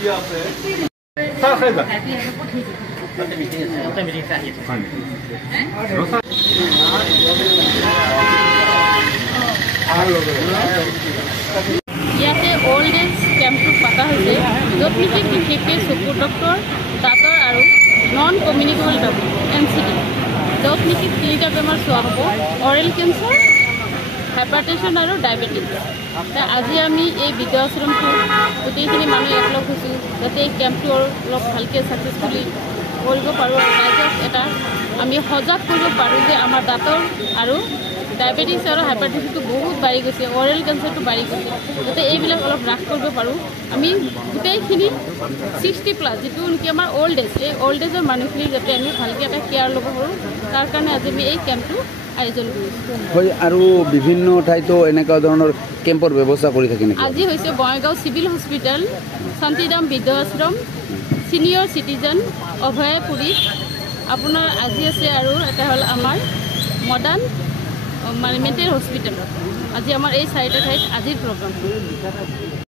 ইয়াতে old as কেম্পটো পতা হৈছে য'ত নেকি বিশেষকৈ চকুৰ ডক্টৰ দাঁতৰ আৰু নন কমিউনিকেবল NCD য'ত নেকি তিনিটা বেমাৰ চোৱা হ'ব অৰেল কেঞ্চাৰ হাইপাৰটেনশ্যন আৰু ডায়েবেটিছ আজি আমি এই বৃদ্ধাশ্ৰমটো গোটেইখিনি মানুহ একলগ হৈছোঁ যাতে এই কেম্পটো অলপ ভালকৈ ছাকচেছফুলি কৰিব পাৰোঁ আৰু ৰাইজক এটা আমি সজাগ কৰিব পাৰোঁ যে আমাৰ দাঁতৰ আৰু ডায়েবেটিছ আৰু হাইপাৰটেনশ্যনটো বহুত বাঢ়ি গৈছে অৰেল কেঞ্চাৰটো বাঢ়ি গৈছে যাতে এইবিলাক অলপ হ্ৰাস কৰিব পাৰোঁ আমি গোটেইখিনি 60+ যিটো নেকি আমাৰ অল্ড এজ এই অল্ড এজৰ মানুহখিনি যাতে আমি ভালকৈ এটা কেয়াৰ ল'ব পাৰোঁ তাৰ কাৰণে আজি আমি এই কেম্পটো আয়োজন কৰিছোঁ হয় আৰু বিভিন্ন ঠাইতো এনেকুৱা ধৰণৰ কেম্পৰ ব্যৱস্থা কৰি থাকে নেকি আজি হৈছে বঙাইগাঁও চিভিল হস্পিটেল শান্তিধাম বৃদ্ধাশ্ৰম ছিনিয়ৰ চিটিজেন অভয়াপুৰী আপোনাৰ আজি আছে আৰু এটা হ'ল আমাৰ মডাৰ্ণ মানে মেণ্টেল হস্পিটেলত আজি আমাৰ এই 4টা ঠাইত আজিৰ প্ৰগ্ৰাম